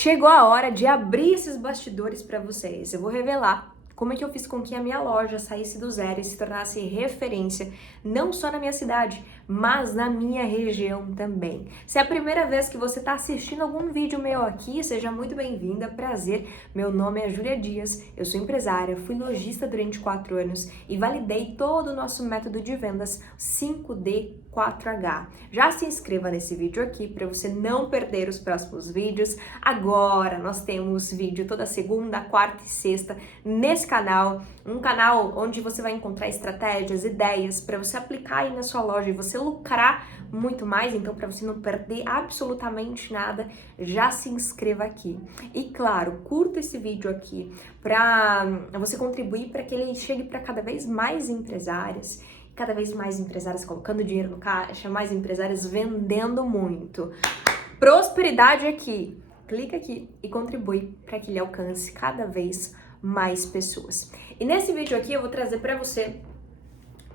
Chegou a hora de abrir esses bastidores para vocês. Eu vou revelar como é que eu fiz com que a minha loja saísse do zero e se tornasse referência, não só na minha cidade, mas na minha região também. Se é a primeira vez que você está assistindo algum vídeo meu aqui, seja muito bem-vinda, prazer. Meu nome é Júlia Dias, eu sou empresária, fui lojista durante 4 anos e validei todo o nosso método de vendas 5D 4H. Já se inscreva nesse vídeo aqui para você não perder os próximos vídeos. Agora nós temos vídeo toda segunda, quarta e sexta nesse canal, um canal onde você vai encontrar estratégias, ideias para você aplicar aí na sua loja e você lucrar muito mais. Então, para você não perder absolutamente nada, já se inscreva aqui. E claro, curta esse vídeo aqui para você contribuir para que ele chegue para cada vez mais empresárias. Cada vez mais empresárias colocando dinheiro no caixa, mais empresárias vendendo muito. Prosperidade aqui. Clica aqui e contribui para que ele alcance cada vez mais pessoas. E nesse vídeo aqui eu vou trazer para você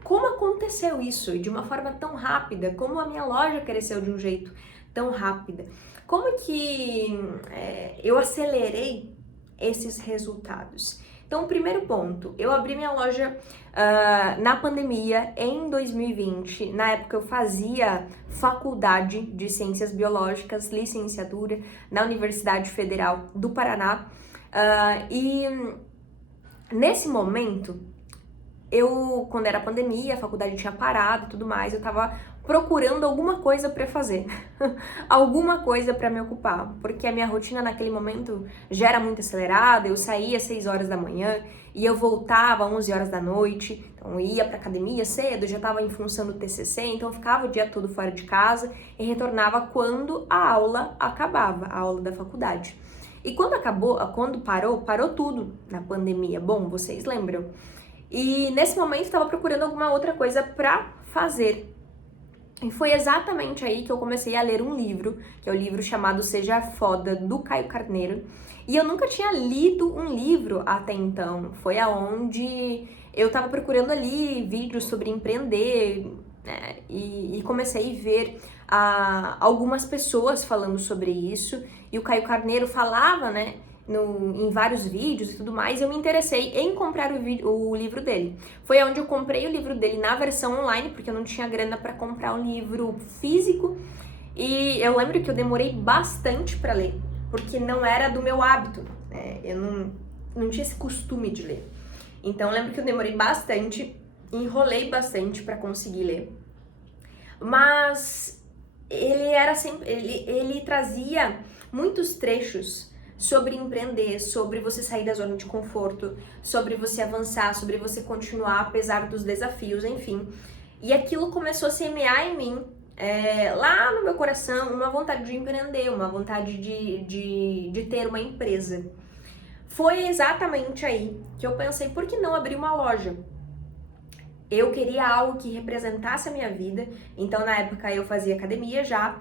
como aconteceu isso de uma forma tão rápida, como a minha loja cresceu de um jeito tão rápido, como que eu acelerei esses resultados. Então, o primeiro ponto, eu abri minha loja na pandemia em 2020. Na época eu fazia faculdade de Ciências Biológicas, licenciatura na Universidade Federal do Paraná. E nesse momento, quando era pandemia, a faculdade tinha parado e tudo mais, eu tava procurando alguma coisa para fazer, alguma coisa para me ocupar, porque a minha rotina naquele momento já era muito acelerada. Eu saía às 6 horas da manhã e eu voltava às 11 horas da noite, então eu ia pra academia cedo, já tava em função do TCC, então eu ficava o dia todo fora de casa e retornava quando a aula acabava, a aula da faculdade. E quando parou tudo na pandemia. Bom, vocês lembram? E nesse momento eu tava procurando alguma outra coisa pra fazer. E foi exatamente aí que eu comecei a ler um livro, que é o livro chamado Seja Foda, do Caio Carneiro. E eu nunca tinha lido um livro até então. Foi aonde eu tava procurando ali vídeos sobre empreender, né? E comecei a ver algumas pessoas falando sobre isso. E o Caio Carneiro falava, né, em vários vídeos e tudo mais, eu me interessei em comprar o livro dele. Foi onde eu comprei o livro dele na versão online, porque eu não tinha grana para comprar um livro físico. E eu lembro que eu demorei bastante para ler, porque não era do meu hábito, né? Eu não tinha esse costume de ler. Então eu lembro que eu demorei bastante, enrolei bastante para conseguir ler. Mas ele trazia muitos trechos sobre empreender, sobre você sair da zona de conforto, sobre você avançar, sobre você continuar apesar dos desafios, enfim. E aquilo começou a semear em mim, lá no meu coração, uma vontade de empreender, uma vontade de ter uma empresa. Foi exatamente aí que eu pensei, por que não abrir uma loja? Eu queria algo que representasse a minha vida, então na época eu fazia academia já.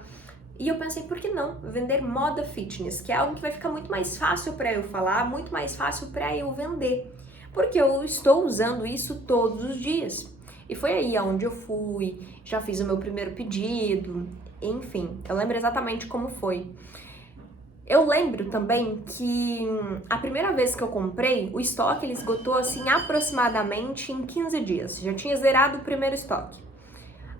E eu pensei, por que não vender moda fitness, que é algo que vai ficar muito mais fácil para eu falar, muito mais fácil para eu vender, porque eu estou usando isso todos os dias. E foi aí aonde eu fui, já fiz o meu primeiro pedido, enfim, eu lembro exatamente como foi. Eu lembro também que a primeira vez que eu comprei, o estoque ele esgotou assim aproximadamente em 15 dias, já tinha zerado o primeiro estoque.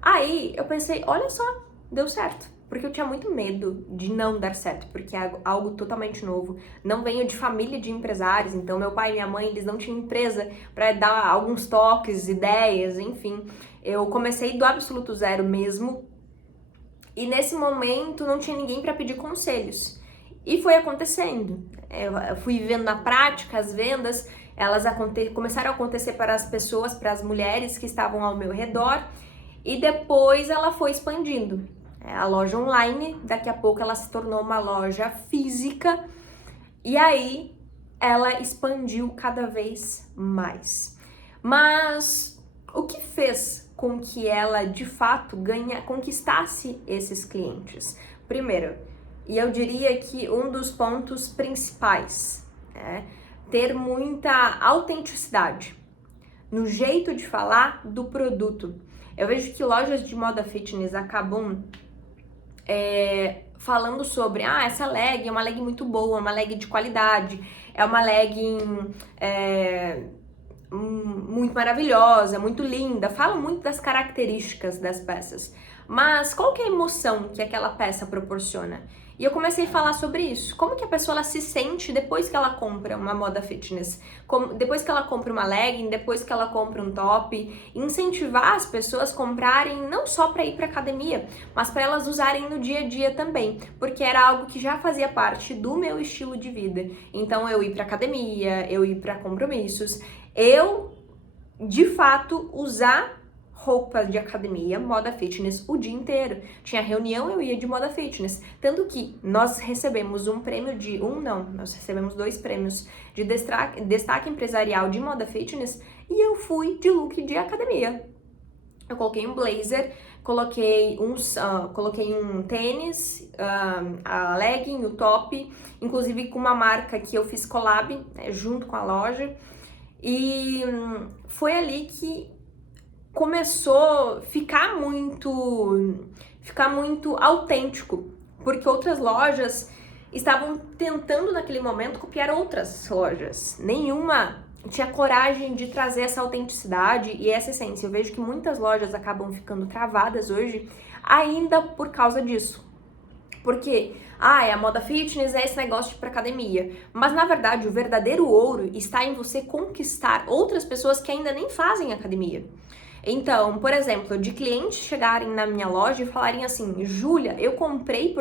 Aí eu pensei, olha só, deu certo. Porque eu tinha muito medo de não dar certo, porque é algo totalmente novo. Não venho de família de empresários, então meu pai e minha mãe, eles não tinham empresa para dar alguns toques, ideias, enfim. Eu comecei do absoluto zero mesmo, e nesse momento não tinha ninguém para pedir conselhos. E foi acontecendo. Eu fui vivendo na prática, as vendas, elas começaram a acontecer para as pessoas, para as mulheres que estavam ao meu redor, e depois ela foi expandindo. A loja online, daqui a pouco ela se tornou uma loja física e aí ela expandiu cada vez mais. Mas o que fez com que ela de fato conquistasse esses clientes? Primeiro, e eu diria que um dos pontos principais, né, ter muita autenticidade no jeito de falar do produto. Eu vejo que lojas de moda fitness acabam falando sobre, essa legging é uma legging muito boa, uma legging de qualidade, é uma legging muito maravilhosa, muito linda, falam muito das características das peças. Mas qual que é a emoção que aquela peça proporciona? E eu comecei a falar sobre isso. Como que a pessoa ela se sente depois que ela compra uma moda fitness? Depois que ela compra uma legging, depois que ela compra um top. Incentivar as pessoas a comprarem não só para ir para academia, mas para elas usarem no dia a dia também. Porque era algo que já fazia parte do meu estilo de vida. Então eu ir para academia, eu ir para compromissos, eu de fato usar roupa de academia, moda fitness o dia inteiro. Tinha reunião, eu ia de moda fitness. Tanto que nós recebemos nós recebemos 2 prêmios de destaque empresarial de moda fitness e eu fui de look de academia. Eu coloquei um blazer, coloquei um tênis, a legging, o top, inclusive com uma marca que eu fiz collab, né, junto com a loja. E foi ali que começou a ficar muito autêntico, porque outras lojas estavam tentando naquele momento copiar outras lojas. Nenhuma tinha coragem de trazer essa autenticidade e essa essência. Eu vejo que muitas lojas acabam ficando travadas hoje ainda por causa disso. Porque, a moda fitness é esse negócio de ir pra academia. Mas, na verdade, o verdadeiro ouro está em você conquistar outras pessoas que ainda nem fazem academia. Então, por exemplo, de clientes chegarem na minha loja e falarem assim, Júlia, eu comprei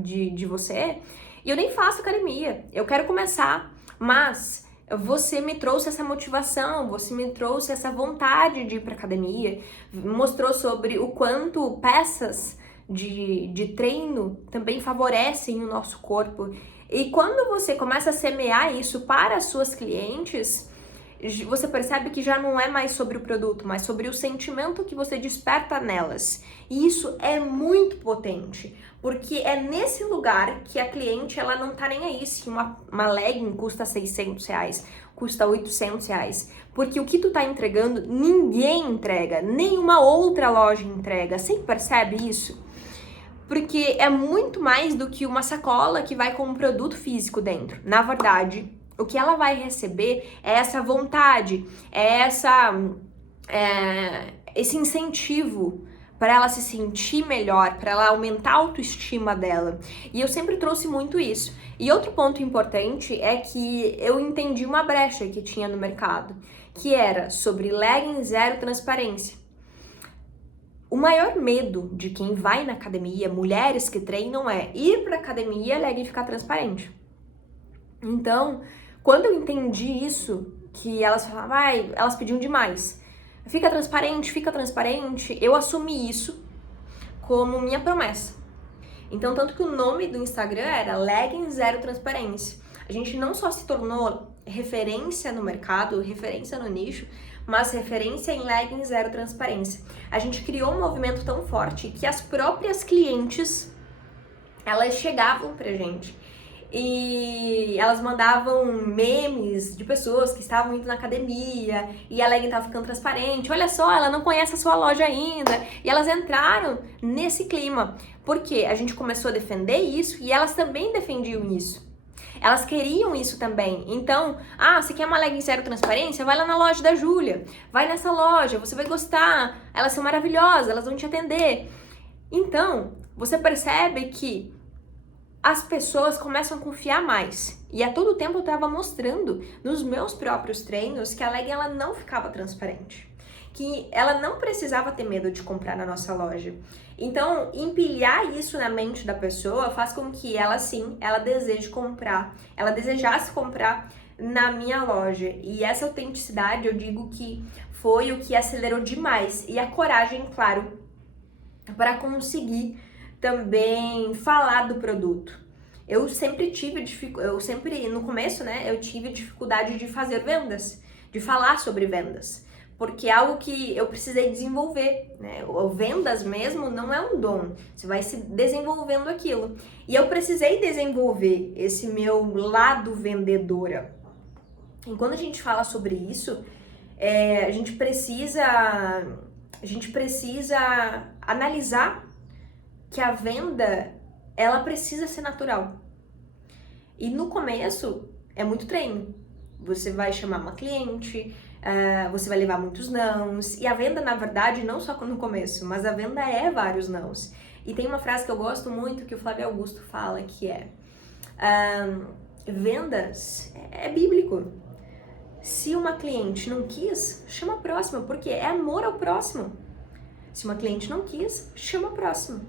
de você e eu nem faço academia, eu quero começar, mas você me trouxe essa motivação, você me trouxe essa vontade de ir pra academia, mostrou sobre o quanto peças de treino também favorecem o nosso corpo. E quando você começa a semear isso para as suas clientes, você percebe que já não é mais sobre o produto, mas sobre o sentimento que você desperta nelas. E isso é muito potente, porque é nesse lugar que a cliente ela não tá nem aí se uma legging custa R$600, custa R$800, porque o que tu tá entregando, ninguém entrega, nenhuma outra loja entrega. Você percebe isso? Porque é muito mais do que uma sacola que vai com um produto físico dentro. Na verdade, o que ela vai receber é essa vontade, esse incentivo para ela se sentir melhor, para ela aumentar a autoestima dela. E eu sempre trouxe muito isso. E outro ponto importante é que eu entendi uma brecha que tinha no mercado, que era sobre legging zero transparência. O maior medo de quem vai na academia, mulheres que treinam, é ir pra academia e legging ficar transparente. Então, quando eu entendi isso, que elas falavam, elas pediam demais. Fica transparente, eu assumi isso como minha promessa. Então, tanto que o nome do Instagram era Legging Zero Transparência. A gente não só se tornou referência no mercado, referência no nicho, mas referência em legging zero transparência. A gente criou um movimento tão forte que as próprias clientes, elas chegavam pra gente e elas mandavam memes de pessoas que estavam indo na academia e a legging tava ficando transparente. Olha só, ela não conhece a sua loja ainda. E elas entraram nesse clima, porque a gente começou a defender isso e elas também defendiam isso. Elas queriam isso também. Então, você quer uma legging zero transparência? Vai lá na loja da Júlia. Vai nessa loja, você vai gostar. Elas são maravilhosas, elas vão te atender. Então, você percebe que as pessoas começam a confiar mais. E a todo tempo eu estava mostrando nos meus próprios treinos que a legging ela não ficava transparente. Que ela não precisava ter medo de comprar na nossa loja. Então, empilhar isso na mente da pessoa faz com que ela desejasse comprar na minha loja. E essa autenticidade, eu digo que foi o que acelerou demais. E a coragem, claro, para conseguir também falar do produto. No começo, eu tive dificuldade de fazer vendas, de falar sobre vendas. Porque é algo que eu precisei desenvolver, né? O vendas mesmo não é um dom, você vai se desenvolvendo aquilo. E eu precisei desenvolver esse meu lado vendedora. E quando a gente fala sobre isso, a gente precisa analisar que a venda ela precisa ser natural. E no começo é muito treino. Você vai chamar uma cliente, você vai levar muitos nãos. E a venda, na verdade, não só no começo, mas a venda é vários nãos. E tem uma frase que eu gosto muito que o Flávio Augusto fala, que é vendas é bíblico. Se uma cliente não quis, chama a próxima, porque é amor ao próximo. Se uma cliente não quis, chama a próxima.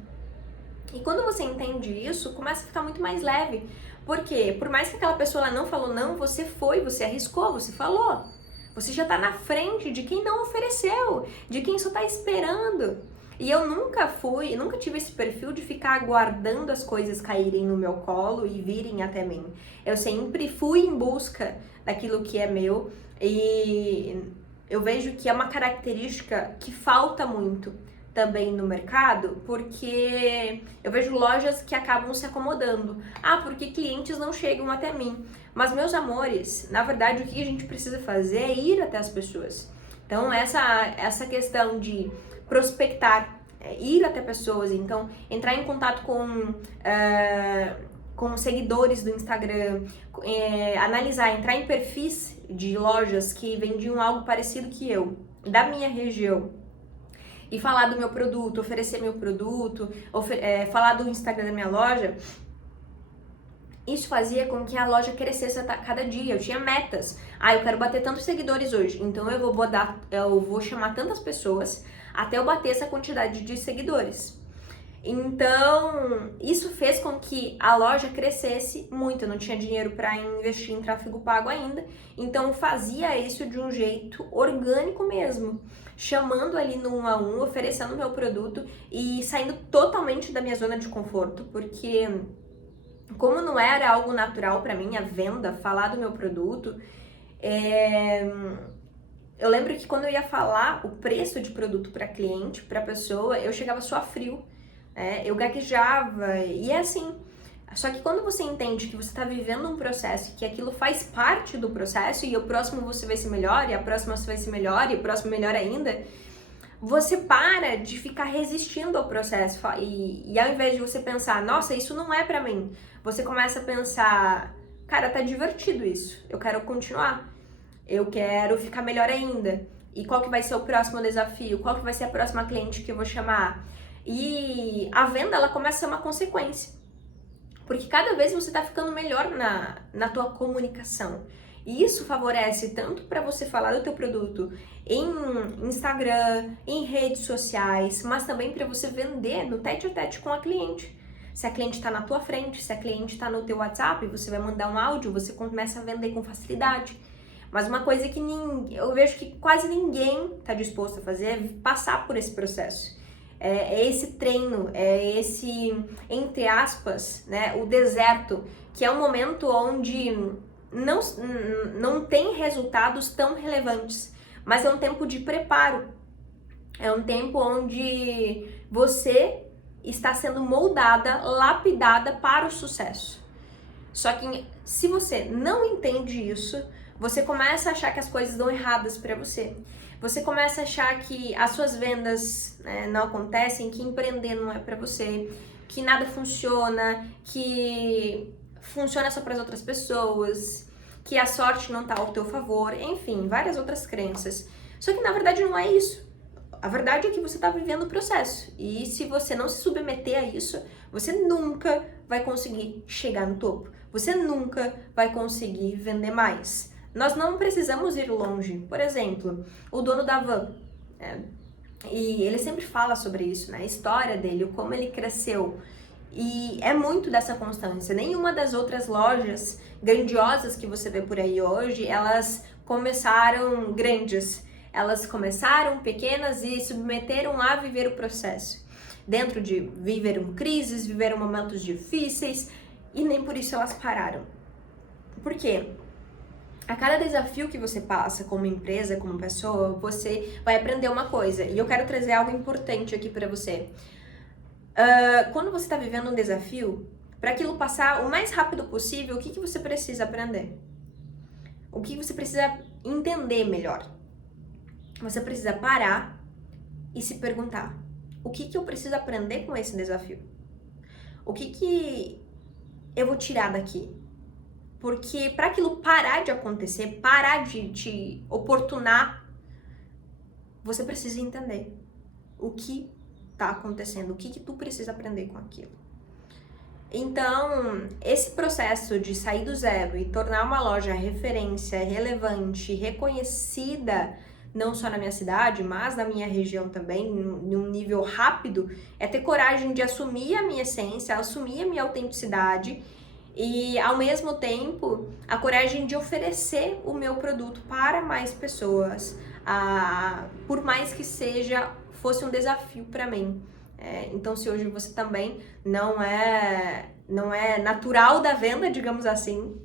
E quando você entende isso, começa a ficar muito mais leve. Porque por mais que aquela pessoa ela não falou não, você foi, você arriscou, você falou. Você já tá na frente de quem não ofereceu, de quem só tá esperando. E eu nunca tive esse perfil de ficar aguardando as coisas caírem no meu colo e virem até mim. Eu sempre fui em busca daquilo que é meu e eu vejo que é uma característica que falta muito também no mercado, porque eu vejo lojas que acabam se acomodando. Porque clientes não chegam até mim. Mas, meus amores, na verdade, o que a gente precisa fazer é ir até as pessoas. Então, essa questão de prospectar, ir até pessoas, então, entrar em contato com seguidores do Instagram, analisar, entrar em perfis de lojas que vendiam algo parecido que eu, da minha região, e falar do meu produto, oferecer meu produto, falar do Instagram da minha loja, isso fazia com que a loja crescesse a cada dia. Eu tinha metas. Eu quero bater tantos seguidores hoje, então eu vou chamar tantas pessoas até eu bater essa quantidade de seguidores. Então, isso fez com que a loja crescesse muito. Eu não tinha dinheiro para investir em tráfego pago ainda, então eu fazia isso de um jeito orgânico mesmo, chamando ali no 1 a 1, oferecendo meu produto e saindo totalmente da minha zona de conforto, porque como não era algo natural para mim a venda, falar do meu produto, eu lembro que quando eu ia falar o preço de produto para cliente, para pessoa, eu chegava a suar frio. Eu gaguejava, e é assim. Só que quando você entende que você está vivendo um processo, que aquilo faz parte do processo, e o próximo você vai ser melhor, e a próxima você vai ser melhor, e o próximo melhor ainda, você para de ficar resistindo ao processo. E ao invés de você pensar, nossa, isso não é pra mim, você começa a pensar, cara, tá divertido isso, eu quero continuar, eu quero ficar melhor ainda. E qual que vai ser o próximo desafio? Qual que vai ser a próxima cliente que eu vou chamar? E a venda, ela começa a ser uma consequência. Porque cada vez você tá ficando melhor na tua comunicação. E isso favorece tanto para você falar do teu produto em Instagram, em redes sociais, mas também para você vender no tete a tete com a cliente. Se a cliente está na tua frente, se a cliente está no teu WhatsApp, você vai mandar um áudio, você começa a vender com facilidade. Mas uma coisa que eu vejo que quase ninguém está disposto a fazer é passar por esse processo. É esse treino, é esse, entre aspas, né, o deserto, que é um momento onde não tem resultados tão relevantes, mas é um tempo de preparo, é um tempo onde você está sendo moldada, lapidada para o sucesso. Só que se você não entende isso, você começa a achar que as coisas dão erradas para você. Você começa a achar que as suas vendas não acontecem, que empreender não é para você, que nada funciona, que funciona só para as outras pessoas, que a sorte não tá ao teu favor, enfim, várias outras crenças. Só que na verdade não é isso. A verdade é que você está vivendo o processo. E se você não se submeter a isso, você nunca vai conseguir chegar no topo. Você nunca vai conseguir vender mais. Nós não precisamos ir longe. Por exemplo, o dono da van, e ele sempre fala sobre isso, né? A história dele, como ele cresceu. E é muito dessa constância. Nenhuma das outras lojas grandiosas que você vê por aí hoje, elas começaram grandes. Elas começaram pequenas e submeteram a viver o processo. Dentro de viveram crises, viveram momentos difíceis e nem por isso elas pararam. Por quê? A cada desafio que você passa como empresa, como pessoa, você vai aprender uma coisa. E eu quero trazer algo importante aqui para você. Quando você está vivendo um desafio, para aquilo passar o mais rápido possível, o que você precisa aprender? O que você precisa entender melhor? Você precisa parar e se perguntar: o que eu preciso aprender com esse desafio? O que eu vou tirar daqui? Porque para aquilo parar de acontecer, parar de te oportunar, você precisa entender o que tá acontecendo, o que tu precisa aprender com aquilo. Então, esse processo de sair do zero e tornar uma loja referência, relevante, reconhecida, não só na minha cidade, mas na minha região também, em um nível rápido, é ter coragem de assumir a minha essência, assumir a minha autenticidade e, ao mesmo tempo, a coragem de oferecer o meu produto para mais pessoas, por mais que fosse um desafio para mim. Então, se hoje você também não é natural da venda, digamos assim,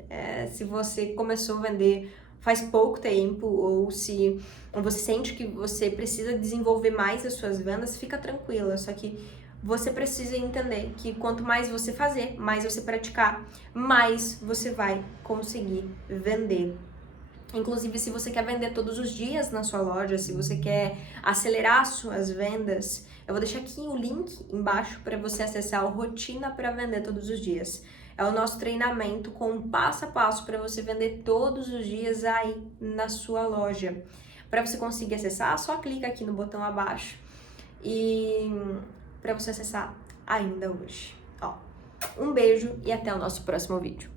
se você começou a vender faz pouco tempo ou se você sente que você precisa desenvolver mais as suas vendas, fica tranquila, só que você precisa entender que quanto mais você fazer, mais você praticar, mais você vai conseguir vender. Inclusive, se você quer vender todos os dias na sua loja, se você quer acelerar suas vendas, eu vou deixar aqui o link embaixo para você acessar o Rotina para Vender Todos os Dias. É o nosso treinamento com um passo a passo para você vender todos os dias aí na sua loja. Para você conseguir acessar, só clica aqui no botão abaixo e para você acessar ainda hoje. Um beijo e até o nosso próximo vídeo.